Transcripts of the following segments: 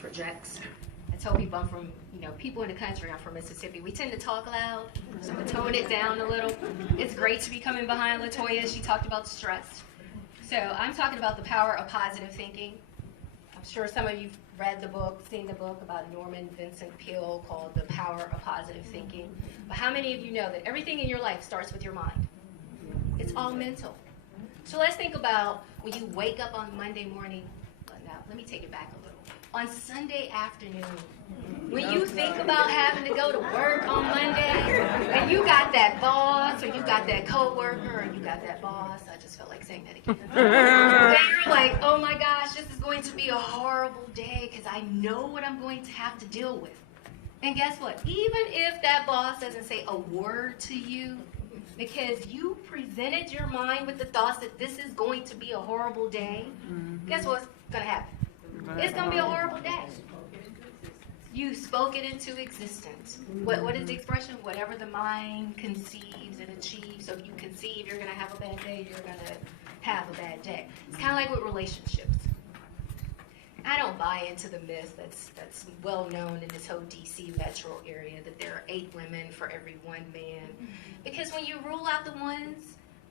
projects. I tell people I'm from, people in the country, I'm from Mississippi. We tend to talk loud, so we tone it down a little. It's great to be coming behind Latoya. She talked about stress. So I'm talking about the power of positive thinking. I'm sure some of you've read the book, seen the book about Norman Vincent Peale called The Power of Positive Thinking. But how many of you know that everything in your life starts with your mind? It's all mental. So let's think about when you wake up on Monday morning. Now, let me take it back a little. On Sunday afternoon, when you think about having to go to work on Monday, and you got that boss, or you got that coworker, or you got that boss, I just felt like saying that again. And you're like, oh my gosh, this is going to be a horrible day because I know what I'm going to have to deal with. And guess what? Even if that boss doesn't say a word to you, because you presented your mind with the thoughts that this is going to be a horrible day, guess what's going to happen? It's going to be a horrible day. You spoke it into existence. What is the expression? Whatever the mind conceives and achieves. So if you conceive you're going to have a bad day, you're going to have a bad day. It's kind of like with relationships. I don't buy into the myth that's well known in this whole DC metro area that there are 8 women for every 1 man. Because when you rule out the ones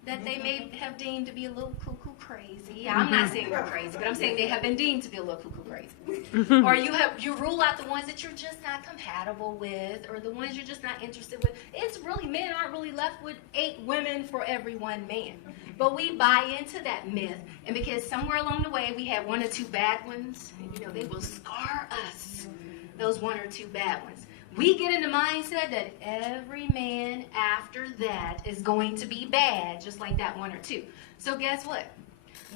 that they may have deemed to be a little cuckoo crazy. I'm not saying they're crazy, but I'm saying they have been deemed to be a little cuckoo crazy. Or you rule out the ones that you're just not compatible with, or the ones you're just not interested with. It's really, men aren't really left with 8 women for every 1 man. But we buy into that myth, and because somewhere along the way we had 1 or 2 bad ones, they will scar us, those 1 or 2 bad ones. We get in the mindset that every man after that is going to be bad, just like that 1 or 2. So guess what?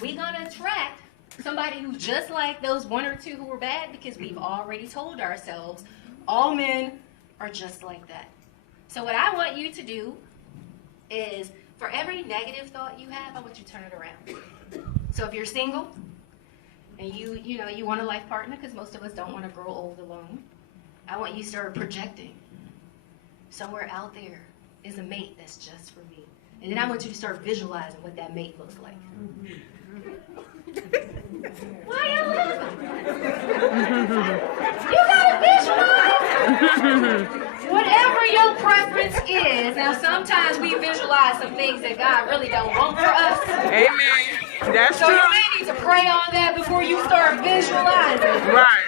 We're going to attract somebody who's just like those 1 or 2 who were bad, because we've already told ourselves all men are just like that. So what I want you to do is, for every negative thought you have, I want you to turn it around. So if you're single and you want a life partner, because most of us don't want to grow old alone, I want you to start projecting. Somewhere out there is a mate that's just for me. And then I want you to start visualizing what that mate looks like. Why are you laughing? You gotta visualize. Whatever your preference is. Now sometimes we visualize some things that God really don't want for us. Amen. That's so true. You may need to pray on that before you start visualizing. Right.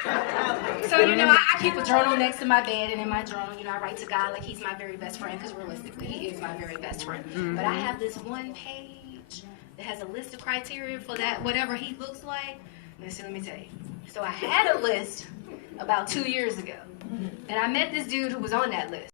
So, I keep a journal next to my bed, and in my journal, I write to God like he's my very best friend, because realistically, he is my very best friend. But I have this 1 page that has a list of criteria for that, whatever he looks like. Let me tell you. So I had a list about 2 years ago, and I met this dude who was on that list.